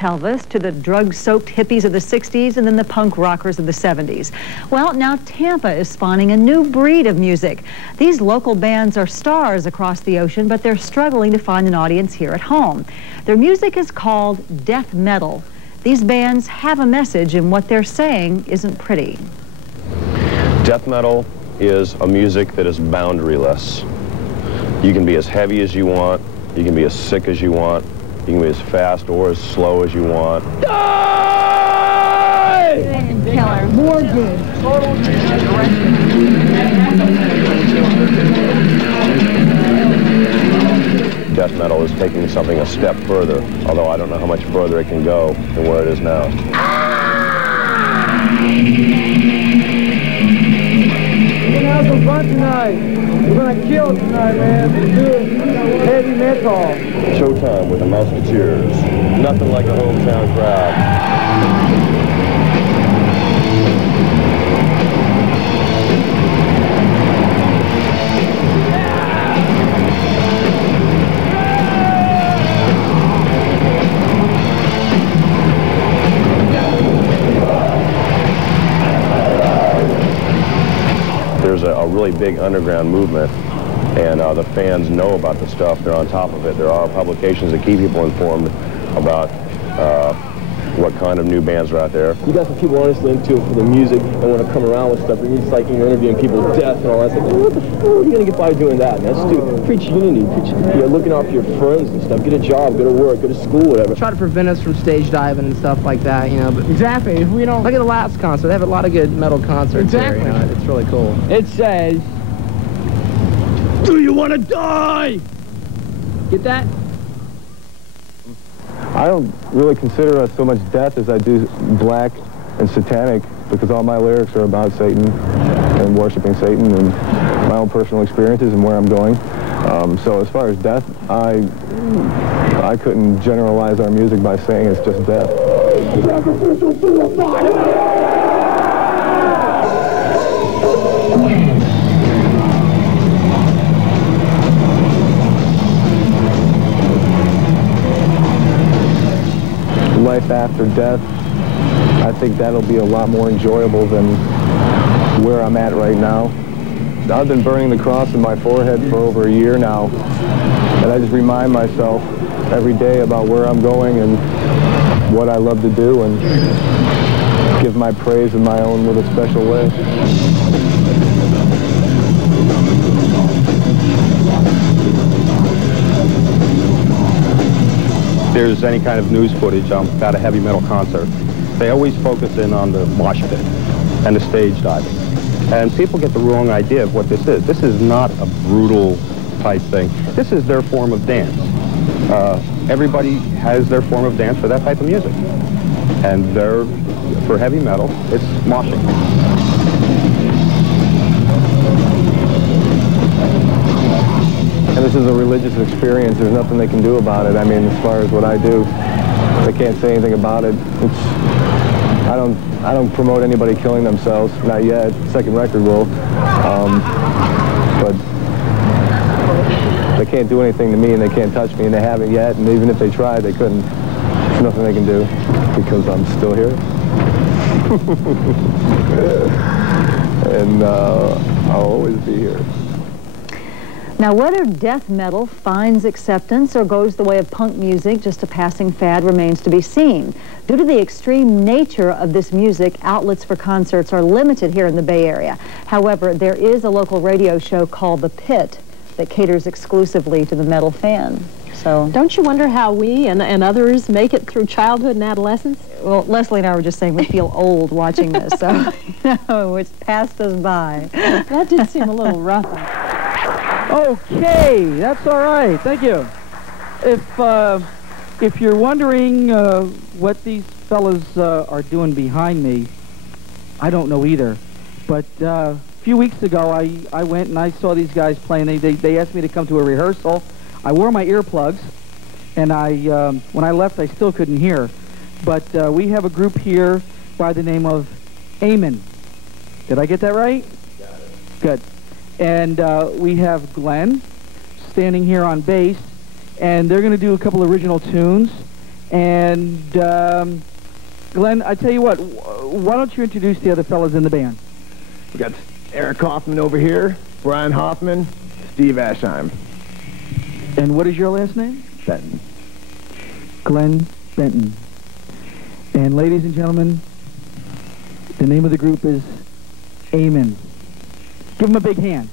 pelvis to the drug-soaked hippies of the 60s and then the punk rockers of the 70s. Well, now Tampa is spawning a new breed of music. These local bands are stars across the ocean, but they're struggling to find an audience here at home. Their music is called death metal. These bands have a message, and what they're saying isn't pretty. Death metal is a music that is boundaryless. You can be as heavy as you want, you can be as sick as you want, you can be as fast or as slow as you want. Die! Killer. More good. Death metal is taking something a step further, although I don't know how much further it can go than where it is now. We're gonna have some fun tonight. We're gonna kill tonight, man. Heavy metal. Showtime with the Musketeers. Nothing like a hometown crowd. There's a really big underground movement, and the fans know about the stuff. They're on top of it. There are publications that keep people informed about what kind of new bands are out there. You got some people honestly into it for the music and want to come around with stuff. And it's like you're interviewing people with death and all that. It's like, what the fuck are you going to get by doing that, man? Just preach unity, looking out for your friends and stuff. Get a job, go to work, go to school, whatever. Try to prevent us from stage diving and stuff like that, you know. But exactly. If we don't look at the last concert, they have a lot of good metal concerts here. You know, it's really cool. It says, "Do you want to die?" Get that? I don't really consider us so much death as I do black and satanic, because all my lyrics are about Satan and worshiping Satan and my own personal experiences and where I'm going. So as far as death, I couldn't generalize our music by saying it's just death. Sacrificial suicide! Life after death, I think that'll be a lot more enjoyable than where I'm at right now. I've been burning the cross in my forehead for over a year now, and I just remind myself every day about where I'm going and what I love to do, and give my praise in my own little special way. There's any kind of news footage about a heavy metal concert, they always focus in on the mosh pit and the stage diving. And people get the wrong idea of what this is. This is not a brutal type thing. This is their form of dance. Everybody has their form of dance for that type of music. And for heavy metal, it's moshing. And this is a religious experience. There's nothing they can do about it. I mean, as far as what I do, they can't say anything about it. I don't promote anybody killing themselves, not yet. Second record will, but they can't do anything to me, and they can't touch me, and they haven't yet. And even if they tried, they couldn't. There's nothing they can do because I'm still here, and I'll always be here. Now, whether death metal finds acceptance or goes the way of punk music, just a passing fad, remains to be seen. Due to the extreme nature of this music, outlets for concerts are limited here in the Bay Area. However, there is a local radio show called The Pit that caters exclusively to the metal fan. So, don't you wonder how we and others make it through childhood and adolescence? Well, Leslie and I were just saying we feel old watching this, so, you know, it's passed us by. That did seem a little rough. Okay, that's all right. Thank you. If you're wondering what these fellas are doing behind me, I don't know either. But a few weeks ago, I went and I saw these guys playing. They asked me to come to a rehearsal. I wore my earplugs, and when I left, I still couldn't hear. But we have a group here by the name of Amon. Did I get that right? Got it. Good. And we have Glenn standing here on bass, and they're going to do a couple original tunes. And Glenn, I tell you what, why don't you introduce the other fellas in the band? We got Eric Hoffman over here, Brian Hoffman, Steve Ashheim. And what is your last name? Benton. Glenn Benton. And ladies and gentlemen, the name of the group is Amon. Give them a big hand.